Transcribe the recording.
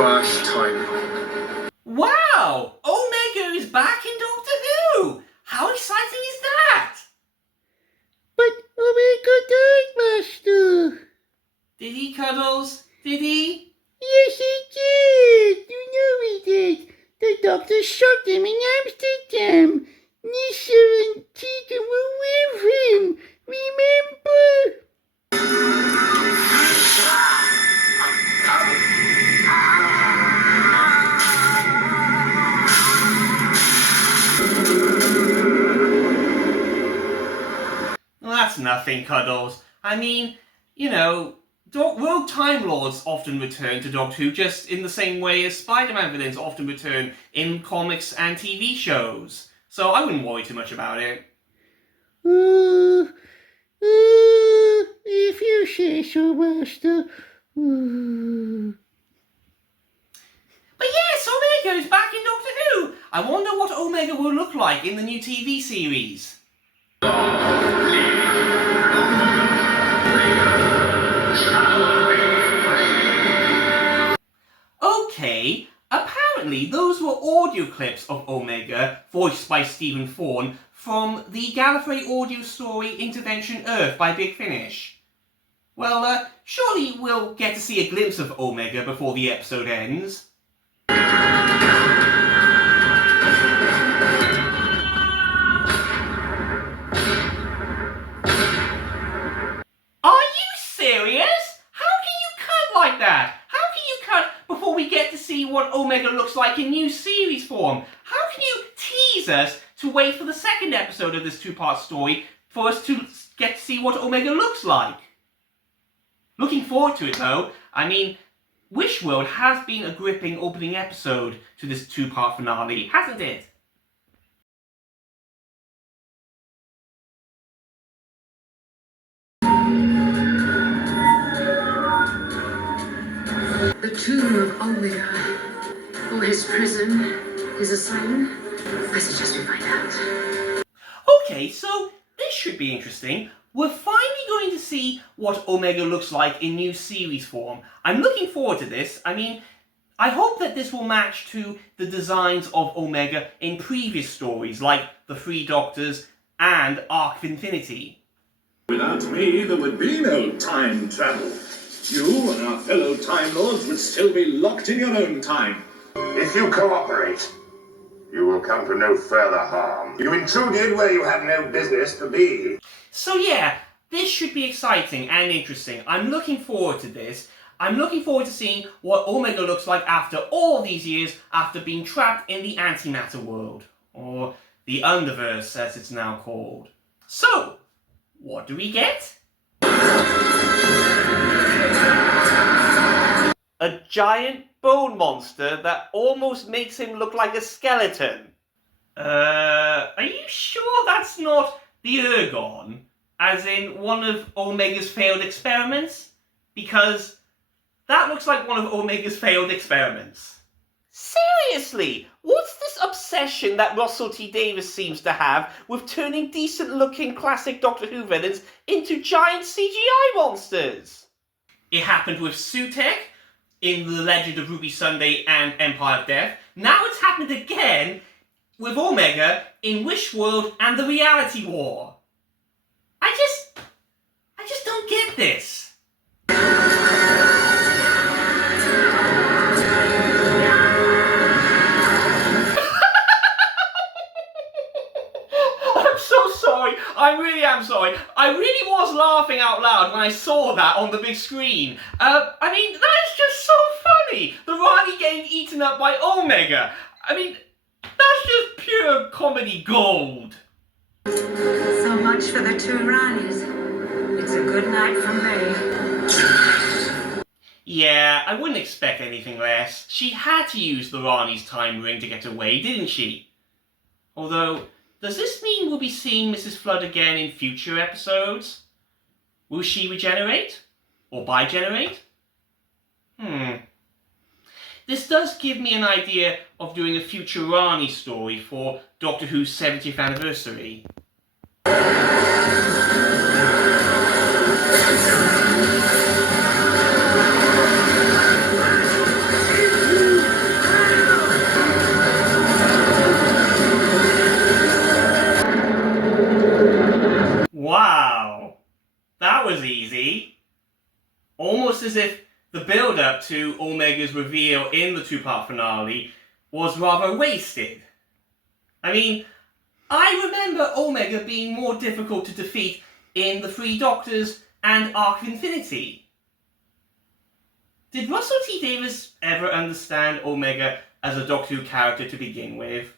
First time. Wow! Omega is back in Doctor Who! How exciting is that? But Omega died, Master. Did he, Cuddles? Did he? Yes, he did. You know he did. The doctor shot him in Amsterdam. Nisha and Tegan were with him. Remember? Well, that's nothing, Cuddles. I mean, you know, Rogue Time Lords often return to Doctor Who just in the same way as Spider-Man villains often return in comics and TV shows. So I wouldn't worry too much about it. If you say so, Master. But yes, Omega is back in Doctor Who! I wonder what Omega will look like in the new TV series. Okay, apparently those were audio clips of Omega, voiced by Stephen Thorne, from the Gallifrey audio story Intervention Earth by Big Finish. Well, surely we'll get to see a glimpse of Omega before the episode ends. Are you serious? How can you cut like that? How can you cut before we get to see what Omega looks like in new series form? How can you tease us to wait for the second episode of this two-part story for us to get to see what Omega looks like? Looking forward to it though. I mean, Wishworld has been a gripping opening episode to this two-part finale, hasn't it? The tomb of Omega, or his prison, his asylum. I suggest we find out. Okay, so this should be interesting. We're finally going to see what Omega looks like in new series form. I'm looking forward to this. I mean, I hope that this will match to the designs of Omega in previous stories, like The Three Doctors and Arc of Infinity. Without me, there would be no time travel. You and our fellow Time Lords would still be locked in your own time. If you cooperate, you will come to no further harm. You intruded where you have no business to be. So yeah, this should be exciting and interesting. I'm looking forward to this. I'm looking forward to seeing what Omega looks like after all these years, after being trapped in the antimatter world, or the Underverse as it's now called. So, what do we get? A giant bone monster that almost makes him look like a skeleton. Are you sure that's not the Ergon? As in one of Omega's failed experiments? Because that looks like one of Omega's failed experiments. Seriously, what's this obsession that Russell T Davies seems to have with turning decent-looking classic Doctor Who villains into giant CGI monsters? It happened with Sutekh in The Legend of Ruby Sunday and Empire of Death. Now it's happened again with Omega in Wishworld and The Reality War. I just don't get this. I'm so sorry. I really am sorry. I really was laughing out loud when I saw that on the big screen. I mean, that is just so funny. The Rani getting eaten up by Omega. I mean, that's just pure comedy gold. So much for the two Ranis. It's a good night from me. Yeah, I wouldn't expect anything less. She had to use the Rani's time ring to get away, didn't she? Although, does this mean we'll be seeing Mrs. Flood again in future episodes? Will she regenerate? Or bigenerate? This does give me an idea of doing a future Rani story for Doctor Who's 70th anniversary. Almost as if the build-up to Omega's reveal in the two-part finale was rather wasted. I mean, I remember Omega being more difficult to defeat in The Three Doctors and Arc of Infinity. Did Russell T Davies ever understand Omega as a Doctor Who character to begin with?